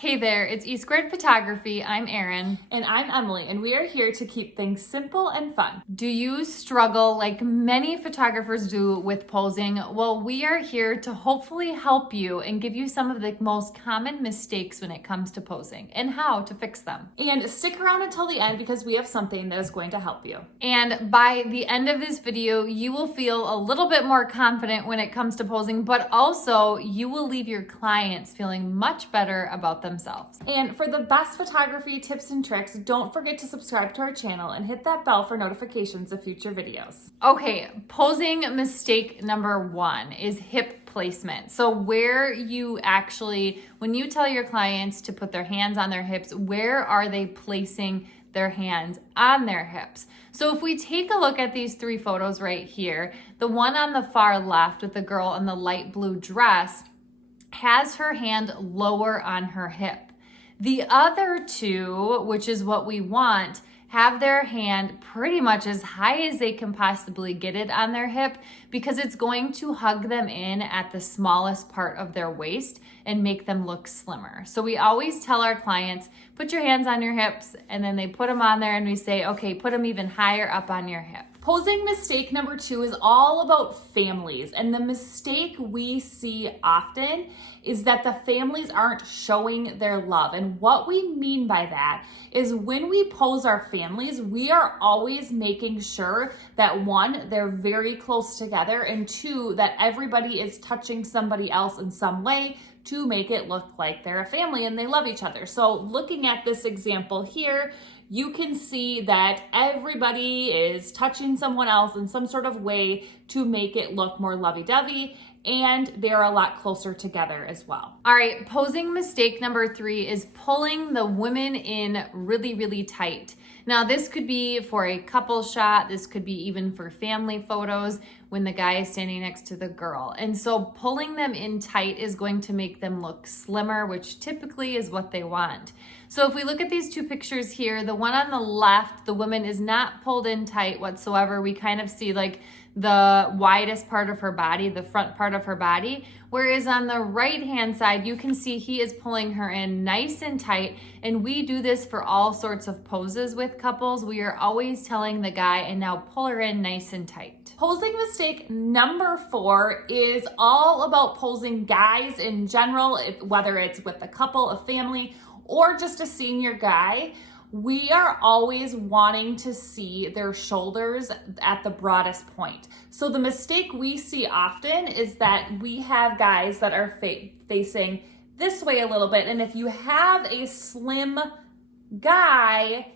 Hey there, it's E Squared Photography. I'm Erin. And I'm Emily, and we are here to keep things simple and fun. Do you struggle like many photographers do with posing? Well, we are here to hopefully help you and give you some of the most common mistakes when it comes to posing and how to fix them. And stick around until the end because we have something that is going to help you. And by the end of this video, you will feel a little bit more confident when it comes to posing, but also you will leave your clients feeling much better about themselves. And for the best photography tips and tricks, don't forget to subscribe to our channel and hit that bell for notifications of future videos. Okay, posing mistake number 1 is hip placement. So where you actually, when you tell your clients to put their hands on their hips, where are they placing their hands on their hips? So if we take a look at these 3 photos right here, the one on the far left with the girl in the light blue dress has her hand lower on her hip. The other 2, which is what we want, have their hand pretty much as high as they can possibly get it on their hip because it's going to hug them in at the smallest part of their waist and make them look slimmer. So we always tell our clients, put your hands on your hips, and then they put them on there and we say, okay, put them even higher up on your hip. Posing mistake number 2 is all about families, and the mistake we see often is that the families aren't showing their love. And what we mean by that is when we pose our families, we are always making sure that 1, they're very close together, and 2, that everybody is touching somebody else in some way to make it look like they're a family and they love each other. So looking at this example here, you can see that everybody is touching someone else in some sort of way to make it look more lovey-dovey, and they're a lot closer together as well. All right, posing mistake number 3 is pulling the women in really, really tight. Now, this could be for a couple shot. This could be even for family photos when the guy is standing next to the girl. And so pulling them in tight is going to make them look slimmer, which typically is what they want. So if we look at these 2 pictures here, the one on the left, the woman is not pulled in tight whatsoever. We kind of see like the widest part of her body, the front part of her body. Whereas on the right-hand side, you can see he is pulling her in nice and tight. And we do this for all sorts of poses with couples. We are always telling the guy, and now pull her in nice and tight. Posing mistake number 4 is all about posing guys in general, whether it's with a couple, a family, or just a senior guy. We are always wanting to see their shoulders at the broadest point. So the mistake we see often is that we have guys that are facing this way a little bit. And if you have a slim guy,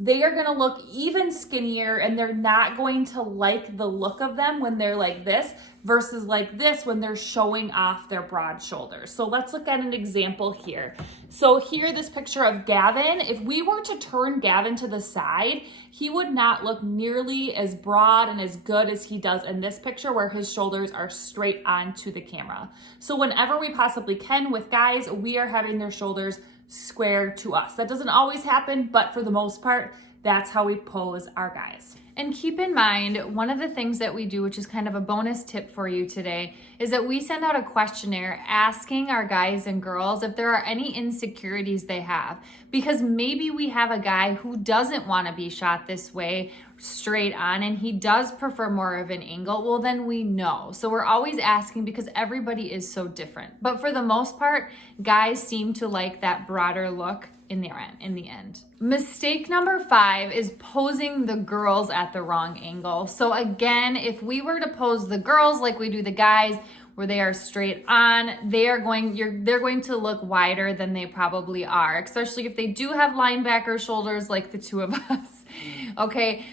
they are gonna look even skinnier, and they're not going to like the look of them when they're like this versus like this when they're showing off their broad shoulders. So let's look at an example here. So here, this picture of Gavin, if we were to turn Gavin to the side, he would not look nearly as broad and as good as he does in this picture where his shoulders are straight onto the camera. So whenever we possibly can with guys, we are having their shoulders square to us. That doesn't always happen, but for the most part, that's how we pose our guys. And keep in mind, one of the things that we do, which is kind of a bonus tip for you today, is that we send out a questionnaire asking our guys and girls if there are any insecurities they have. Because maybe we have a guy who doesn't want to be shot this way straight on, and he does prefer more of an angle. Well, then we know. So we're always asking because everybody is so different. But for the most part, guys seem to like that broader look in the end. Mistake number 5 is posing the girls at the wrong angle. So again, if we were to pose the girls like we do the guys, where they are straight on, they're going to look wider than they probably are, especially if they do have linebacker shoulders like the 2 of us. Okay,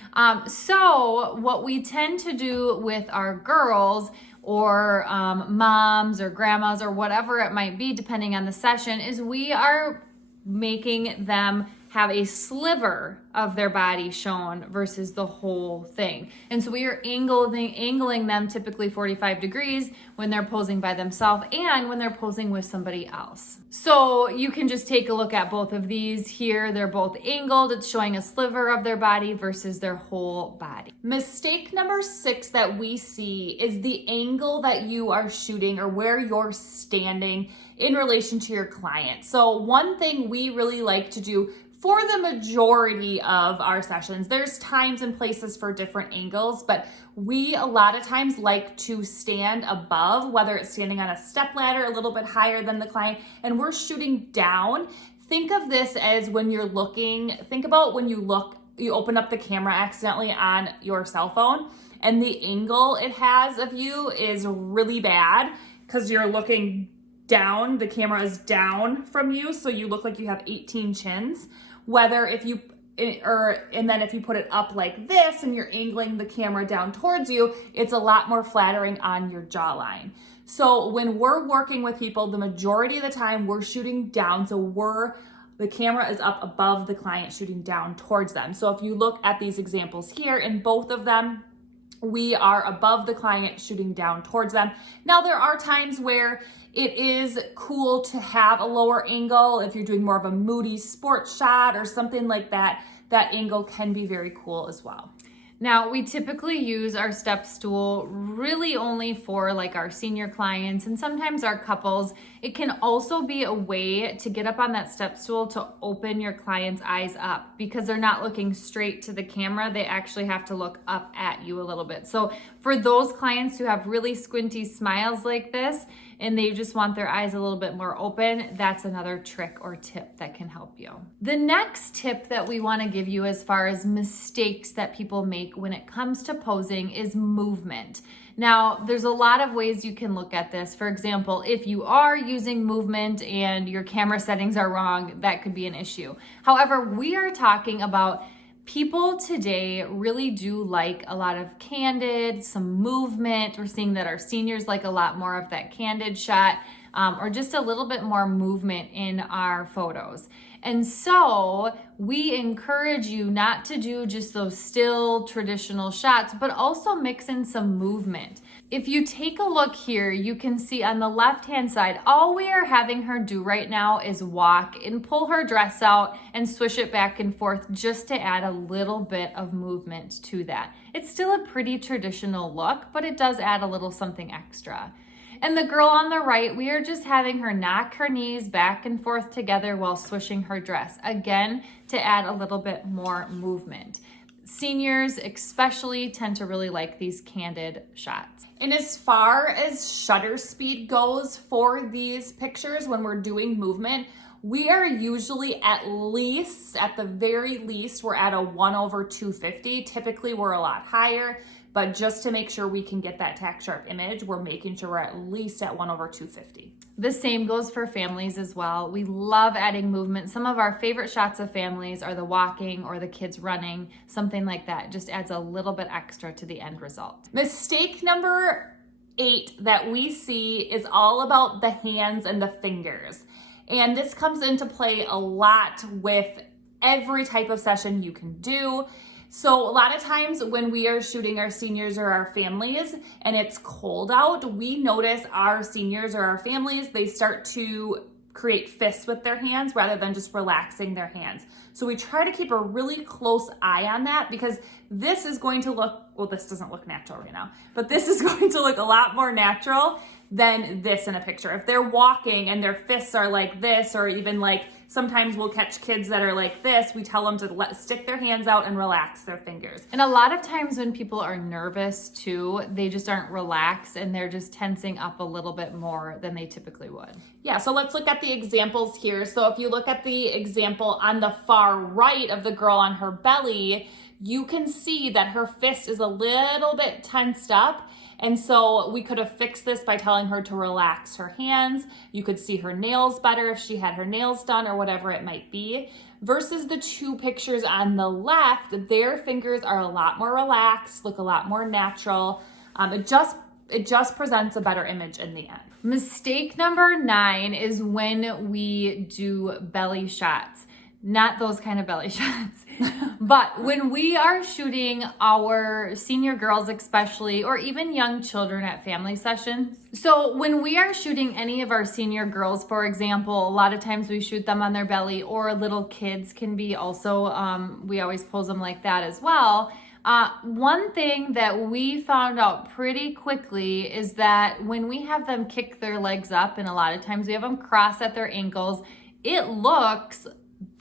so what we tend to do with our girls, or moms or grandmas or whatever it might be, depending on the session, is we are making them have a sliver of their body shown versus the whole thing. And so we are angling them typically 45 degrees when they're posing by themselves and when they're posing with somebody else. So you can just take a look at both of these here. They're both angled. It's showing a sliver of their body versus their whole body. Mistake number 6 that we see is the angle that you are shooting or where you're standing in relation to your client. So one thing we really like to do for the majority of our sessions, there's times and places for different angles, but we a lot of times like to stand above, whether it's standing on a step ladder a little bit higher than the client, and we're shooting down. Think of this as when you're looking, think about when you open up the camera accidentally on your cell phone, and the angle it has of you is really bad because you're looking down, the camera is down from you, so you look like you have 18 chins. Whether if you put it up like this and you're angling the camera down towards you, it's a lot more flattering on your jawline. So when we're working with people, the majority of the time we're shooting down, so the camera is up above the client, shooting down towards them. So if you look at these examples here, in both of them, we are above the client, shooting down towards them. Now there are times where it is cool to have a lower angle. If you're doing more of a moody sports shot or something like that, that angle can be very cool as well. Now, we typically use our step stool really only for like our senior clients and sometimes our couples. It can also be a way to get up on that step stool to open your client's eyes up because they're not looking straight to the camera. They actually have to look up at you a little bit. So for those clients who have really squinty smiles like this and they just want their eyes a little bit more open, that's another trick or tip that can help you. The next tip that we want to give you as far as mistakes that people make when it comes to posing is movement. Now, there's a lot of ways you can look at this. For example, if you are using movement and your camera settings are wrong, that could be an issue. However, we are talking about people today really do like a lot of candid, some movement. We're seeing that our seniors like a lot more of that candid shot or just a little bit more movement in our photos. And so we encourage you not to do just those still traditional shots, but also mix in some movement. If you take a look here, you can see on the left-hand side, all we are having her do right now is walk and pull her dress out and swish it back and forth just to add a little bit of movement to that. It's still a pretty traditional look, but it does add a little something extra. And the girl on the right, we are just having her knock her knees back and forth together while swishing her dress, again, to add a little bit more movement. Seniors especially tend to really like these candid shots. And as far as shutter speed goes for these pictures, when we're doing movement, we are usually at the very least, we're at a 1/250. Typically, we're a lot higher, but just to make sure we can get that tack sharp image, we're making sure we're at least at 1/250. The same goes for families as well. We love adding movement. Some of our favorite shots of families are the walking or the kids running, something like that. It just adds a little bit extra to the end result. Mistake number 8 that we see is all about the hands and the fingers. And this comes into play a lot with every type of session you can do. So a lot of times when we are shooting our seniors or our families and it's cold out, we notice our seniors or our families, they start to create fists with their hands rather than just relaxing their hands. So we try to keep a really close eye on that because this is going to look, well, this doesn't look natural right now, but this is going to look a lot more natural than this in a picture. If they're walking and their fists are like this, or even like sometimes we'll catch kids that are like this, we tell them to stick their hands out and relax their fingers. And a lot of times when people are nervous too, they just aren't relaxed and they're just tensing up a little bit more than they typically would. Yeah, so let's look at the examples here. So if you look at the example on the far right of the girl on her belly, you can see that her fist is a little bit tensed up. And so we could have fixed this by telling her to relax her hands. You could see her nails better if she had her nails done or whatever it might be. Versus the two pictures on the left, their fingers are a lot more relaxed, look a lot more natural. It just presents a better image in the end. Mistake number 9 is when we do belly shots. not those kind of belly shots. But when we are shooting our senior girls especially, or even young children at family sessions. So when we are shooting any of our senior girls, for example, a lot of times we shoot them on their belly, or little kids can be also, we always pose them like that as well. One thing that we found out pretty quickly is that when we have them kick their legs up, and a lot of times we have them cross at their ankles, it looks,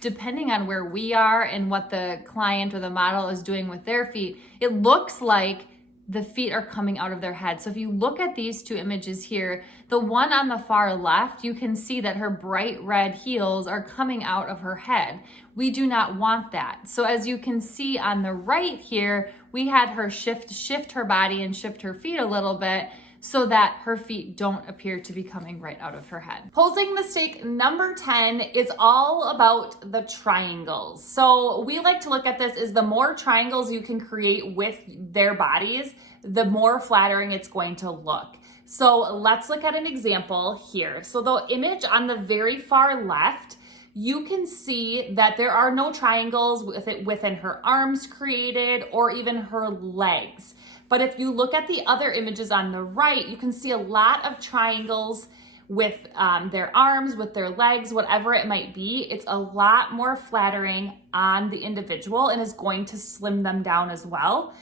depending on where we are and what the client or the model is doing with their feet, it looks like the feet are coming out of their head. So if you look at these two images here, the one on the far left, you can see that her bright red heels are coming out of her head. We do not want that. So as you can see on the right here, we had her shift her body and shift her feet a little bit so that her feet don't appear to be coming right out of her head. Posing mistake number 10 is all about the triangles. So we like to look at this as the more triangles you can create with their bodies, the more flattering it's going to look. So let's look at an example here. So the image on the very far left, you can see that there are no triangles within her arms created or even her legs. But if you look at the other images on the right, you can see a lot of triangles with their arms, with their legs, whatever it might be. It's a lot more flattering on the individual and is going to slim them down as well.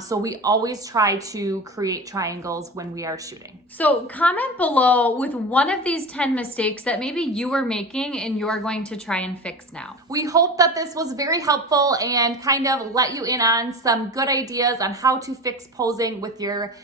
So we always try to create triangles when we are shooting. So comment below with one of these 10 mistakes that maybe you were making and you're going to try and fix now. We hope that this was very helpful and kind of let you in on some good ideas on how to fix posing with your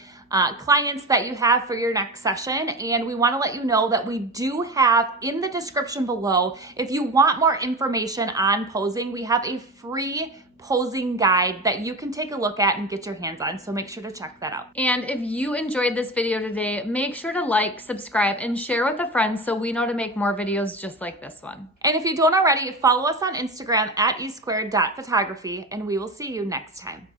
clients that you have for your next session. And we want to let you know that we do have in the description below, if you want more information on posing, we have a free posing guide that you can take a look at and get your hands on. So make sure to check that out. And if you enjoyed this video today, make sure to like, subscribe, and share with a friend so we know to make more videos just like this one. And if you don't already, follow us on Instagram at e2photography, and we will see you next time.